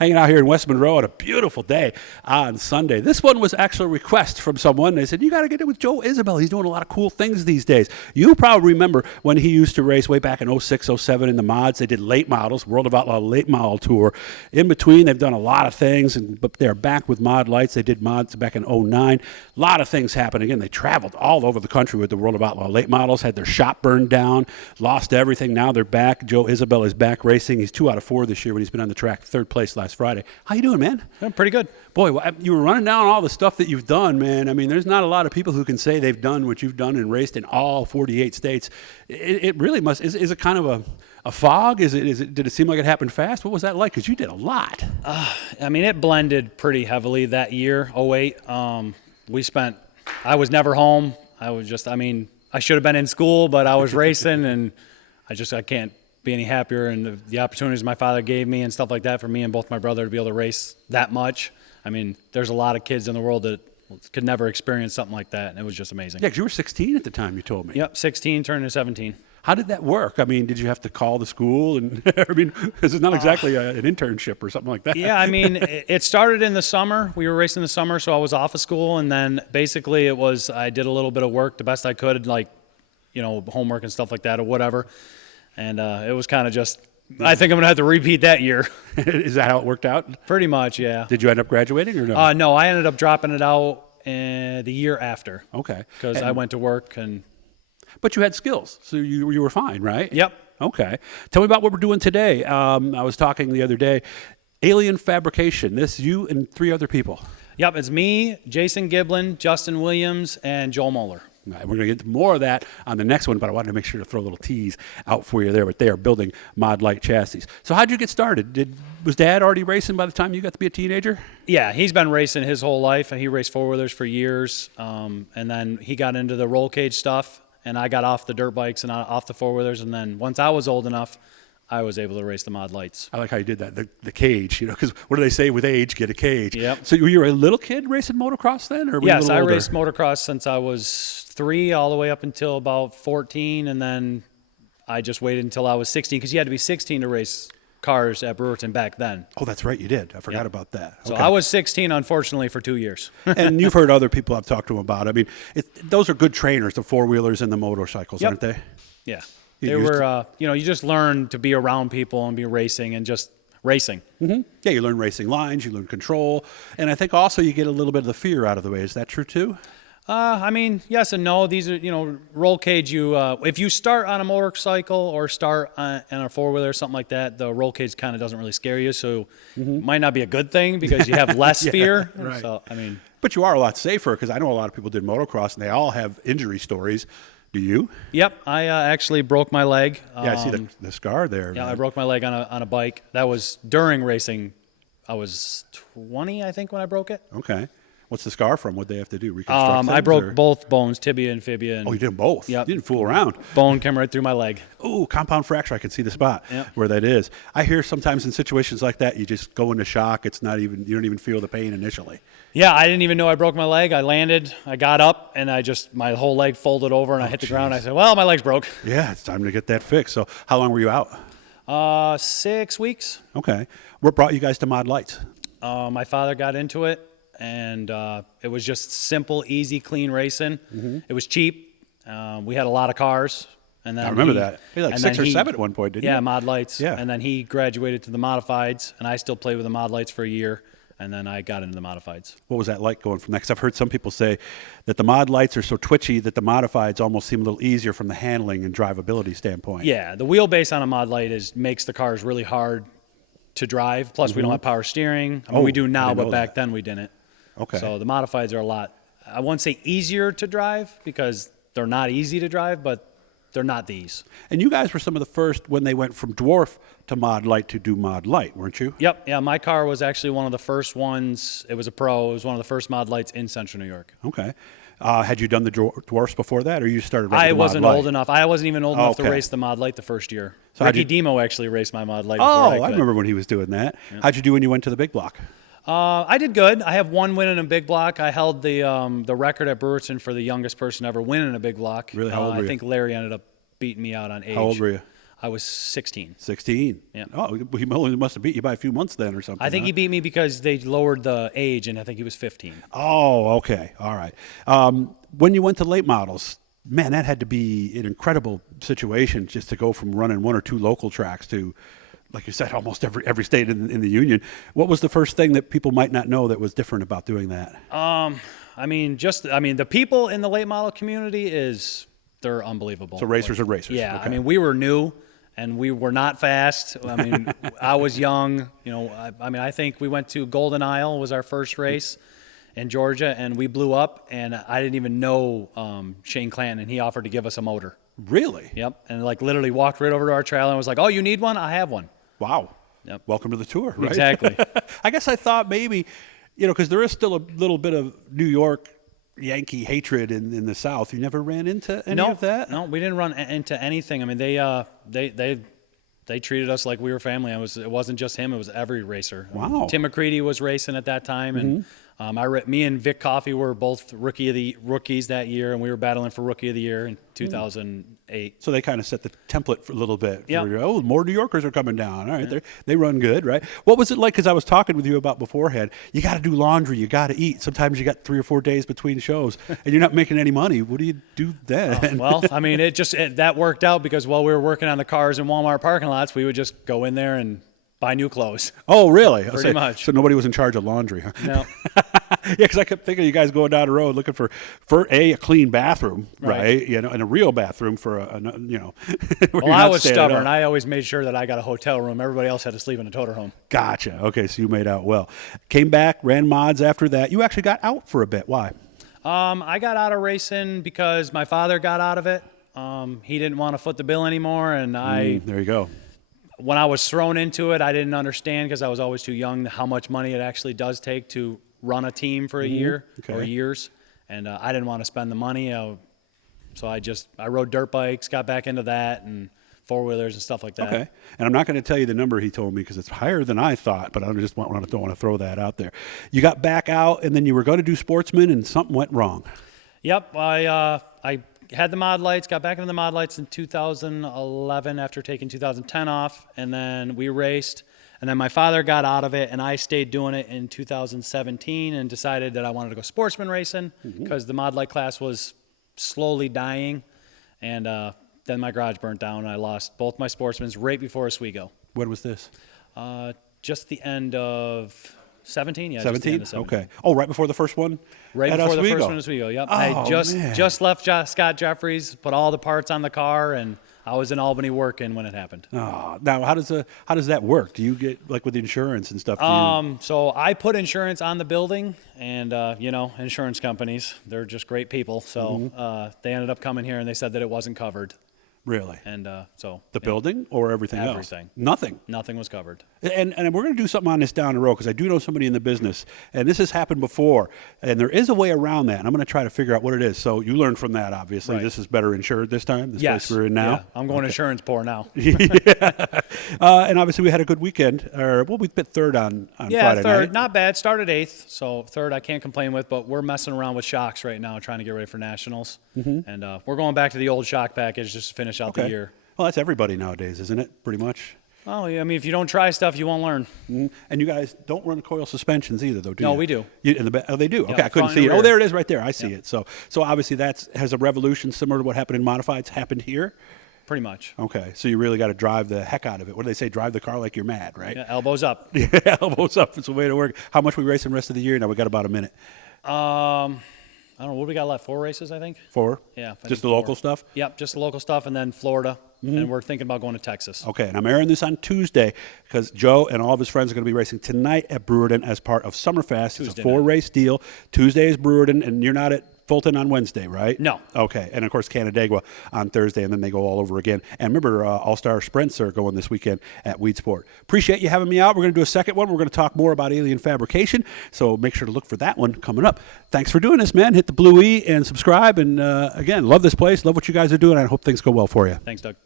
hanging out here in West Monroe on a beautiful day on Sunday. This one was actually a request from someone. They said, you got to get in with Joe Isabell. He's doing a lot of cool things these days. You probably remember when he used to race way back in 06, 07 in the mods. They did late models, World of Outlaw late model tour. In between, they've done a lot of things, but they're back with Mod Lites. They did mods back in 09. A lot of things happened. Again, they traveled all over the country with the World of Outlaw late models, had their shop burned down, lost everything. Now they're back. Joe Isabell is back racing. He's 2 out of 4 this year when he's been on the track, 3rd place last Friday. How you doing, man? I'm pretty good. Boy, you were running down all the stuff that you've done, man. I mean, there's not a lot of people who can say they've done what you've done and raced in all 48 states. It really must. Is it kind of a fog? Did it seem like it happened fast? What was that like? Because you did a lot. I mean, it blended pretty heavily that year, 08. I was never home. I should have been in school, but I was racing, and I can't be any happier. And the opportunities my father gave me and stuff like that for me and both my brother to be able to race that much. I mean, there's a lot of kids in the world that could never experience something like that, and it was just amazing. Yeah, because you were 16 at the time, you told me. Yep, 16, turning to 17. How did that work? I mean, did you have to call the school? And I mean, this is not exactly an internship or something like that. Yeah, I mean, it started in the summer. We were racing in the summer, so I was off of school, and then basically I did a little bit of work the best I could, like, homework and stuff like that or whatever. And it was kind of just, I think I'm going to have to repeat that year. Is that how it worked out? Pretty much, yeah. Did you end up graduating or no? No, I ended up dropping it out the year after. Okay. Because I went to work and... But you had skills, so you were fine, right? Yep. Okay. Tell me about what we're doing today. I was talking the other day, alien fabrication. This, you and 3 other people. Yep, it's me, Jason Giblin, Justin Williams, and Joel Moeller. All right, we're going to get to more of that on the next one, but I wanted to make sure to throw a little tease out for you there. But they are building Mod Lite chassis. So how'd you get started? Was Dad already racing by the time you got to be a teenager? Yeah, he's been racing his whole life, and he raced four-wheelers for years. And then he got into the roll cage stuff, and I got off the dirt bikes and off the four-wheelers. And then once I was old enough, I was able to race the Mod Lites. I like how you did that, the cage, because what do they say with age, get a cage? Yep. So you were a little kid racing motocross then? Or were yes, you a I little older? raced motocross since I was 3 all the way up until about 14, and then I just waited until I was 16 because you had to be 16 to race cars at Brewerton back then. Oh, that's right, you did. I forgot about that. So Okay. I was 16, unfortunately, for 2 years. And you've heard other people I've talked to them about. I mean, those are good trainers, the four-wheelers and the motorcycles, Yep. aren't they? Yeah. You They used were, you just learn to be around people and be racing and just racing. Mm-hmm. Yeah, you learn racing lines, you learn control, and I think also you get a little bit of the fear out of the way. Is that true too? I mean, yes and no. These are, roll cage. If you start on a motorcycle or start on a four-wheeler or something like that, the roll cage kind of doesn't really scare you. So it might not be a good thing because you have less Yeah, fear. right. So, I mean. But you are a lot safer because I know a lot of people did motocross and they all have injury stories. Do you? Yep, I actually broke my leg. Yeah, I see the scar there. Yeah, man. I broke my leg on a bike. That was during racing. I was 20, I think, when I broke it. Okay. What's the scar from? What'd they have to do? Reconstruct I things, broke or? both bones, tibia and fibia. And Oh, you did them both? Yep. You didn't fool around. Bone came right through my leg. Oh, compound fracture. I can see the spot Yep. where that is. I hear sometimes in situations like that, you just go into shock. You don't even feel the pain initially. Yeah, I didn't even know I broke my leg. I landed, I got up, and my whole leg folded over, and I hit the ground. I said, well, my leg's broke. Yeah, it's time to get that fixed. So how long were you out? 6 weeks. Okay. What brought you guys to Mod Lites? My father got into it, and it was just simple, easy, clean racing. It was cheap. We had a lot of cars. And then I remember that. You had like 6 or 7 at one point, didn't you? Yeah, Mod Lites. Yeah. And then he graduated to the Modifieds, and I still played with the Mod Lites for a year, and then I got into the Modifieds. What was that like going from that? Because I've heard some people say that the Mod Lites are so twitchy that the Modifieds almost seem a little easier from the handling and drivability standpoint. Yeah, the wheelbase on a Mod Lite makes the cars really hard to drive. Plus, we don't have power steering. I mean, we do now, but back then we didn't. Okay. So the Modifieds are a lot, I won't say easier to drive because they're not easy to drive, but they're not these. And you guys were some of the first when they went from Dwarf to Mod Lite to do Mod Lite, weren't you? Yep. Yeah, my car was actually one of the first ones. It was a Pro. It was one of the first Mod Lites in Central New York. Okay. Had you done the Dwarfs before that, or you started right I with the Mod wasn't Lite? old enough. I wasn't even old enough to Okay. race the Mod Lite the first year. So Ricky Demo actually raced my Mod Lite before Oh, I I could. remember when he was doing that. Yeah. How'd you do when you went to the big block? I did good. I have one win in a big block. I held the record at Brewerton for the youngest person ever win in a big block. Really? How old were you? I think Larry ended up beating me out on age. How old were you? I was 16. 16. Yeah. Oh, he must have beat you by a few months then or something. I think huh? he beat me because they lowered the age, and I think he was 15. Oh, okay. All right. When you went to late models, man, that had to be an incredible situation just to go from running 1 or 2 local tracks to, like you said, almost every state in the union. What was the first thing that people might not know that was different about doing that? The people in the late model community they're unbelievable. So racers are racers. Yeah. Okay. I mean, we were new and we were not fast. I mean, I was young, I think we went to Golden Isle was our first race in Georgia, and we blew up, and I didn't even know Shane Clanton, and he offered to give us a motor. Really? Yep. And literally walked right over to our trailer and was like, "Oh, you need one? I have one." Wow. Yep. Welcome to the tour, right? Exactly. I guess I thought maybe, because there is still a little bit of New York Yankee hatred in the South. You never ran into any of that? No, we didn't run into anything. I mean, they treated us like we were family. It wasn't just him; it was every racer. Wow. Tim McCready was racing at that time, and me and Vic Coffey were both rookies that year, and we were battling for Rookie of the Year in 2008. So they kind of set the template for a little bit. Yeah. Oh, more New Yorkers are coming down. All right, they run good, right? What was it like? Because I was talking with you about beforehand. You got to do laundry. You got to eat. Sometimes you got 3 or 4 days between shows, and you're not making any money. What do you do then? Well, I mean, that worked out because while we were working on the cars in Walmart parking lots, we would just go in there and buy new clothes. Oh, really? Pretty much. So nobody was in charge of laundry, huh? No. Yeah, because I kept thinking of you guys going down the road looking for a clean bathroom, right? And a real bathroom for Well, I was stubborn. I always made sure that I got a hotel room. Everybody else had to sleep in a toter home. Gotcha. Okay, so you made out well. Came back, ran mods after that. You actually got out for a bit. Why? I got out of racing because my father got out of it. He didn't want to foot the bill anymore, and there you go. When I was thrown into it, I didn't understand because I was always too young how much money it actually does take to run a team for a year or years, and I didn't want to spend the money. So I rode dirt bikes, got back into that, and 4-wheelers and stuff like that. Okay, and I'm not going to tell you the number he told me because it's higher than I thought, but I don't want to throw that out there. You got back out, and then you were going to do Sportsman, and something went wrong. Yep, I had the Mod Lites, got back into the Mod Lites in 2011 after taking 2010 off, and then we raced. And then my father got out of it, and I stayed doing it in 2017 and decided that I wanted to go sportsman racing because the Mod Lite class was slowly dying. And then my garage burnt down, and I lost both my sportsmans right before Oswego. When was this? Just the end of 17, yeah. 17? Okay. Oh, right before the first one? Right at before Oswego. the first one at Oswego, yep. Oh, I man. just left Scott Jeffries, put all the parts on the car, and I was in Albany working when it happened. Oh, now how does that work? Do you get like with insurance and stuff? So I put insurance on the building, and insurance companies, they're just great people. So they ended up coming here and they said that it wasn't covered. Really? And the building or everything else? Everything. Nothing was covered. And we're going to do something on this down the road because I do know somebody in the business, and this has happened before, and there is a way around that, and I'm going to try to figure out what it is. So you learned from that, obviously. Right. This is better insured this time, this Yes. place we're in now? Yeah. I'm going insurance poor now. And obviously we had a good weekend. We pit third on Friday third. night. Not bad. Started 8th, so third I can't complain with, but we're messing around with shocks right now trying to get ready for nationals. And we're going back to the old shock package just to finish out the year. Well, that's everybody nowadays, isn't it? Pretty much. Oh, yeah, I mean, if you don't try stuff, you won't learn. And you guys don't run coil suspensions either, though, do you? No, we do. They do. Yeah, Okay, I couldn't front see and it. Oh, rear. there it is right there. I see it. So obviously has a revolution similar to what happened in modifieds happened here. Pretty much. Okay, so you really got to drive the heck out of it. What do they say? Drive the car like you're mad, right? Yeah, elbows up. Yeah, elbows up. It's a way to work. How much we racing the rest of the year? Now we got about a minute. I don't know, what do we got left? 4 races, I think? 4? Yeah. I think Just the 4. local stuff? Yep, just the local stuff, and then Florida. And we're thinking about going to Texas. Okay, and I'm airing this on Tuesday because Joe and all of his friends are going to be racing tonight at Brewerton as part of Summerfest. It's a 4-race deal. Tuesday is Brewerton, and you're not at Fulton on Wednesday, right? No. Okay, and of course Canandaigua on Thursday, and then they go all over again. And remember, All-Star Sprints are going this weekend at Weedsport. Appreciate you having me out. We're going to do a second one. We're going to talk more about alien fabrication, so make sure to look for that one coming up. Thanks for doing this, man. Hit the blue E and subscribe. And again, love this place. Love what you guys are doing. I hope things go well for you. Thanks, Doug.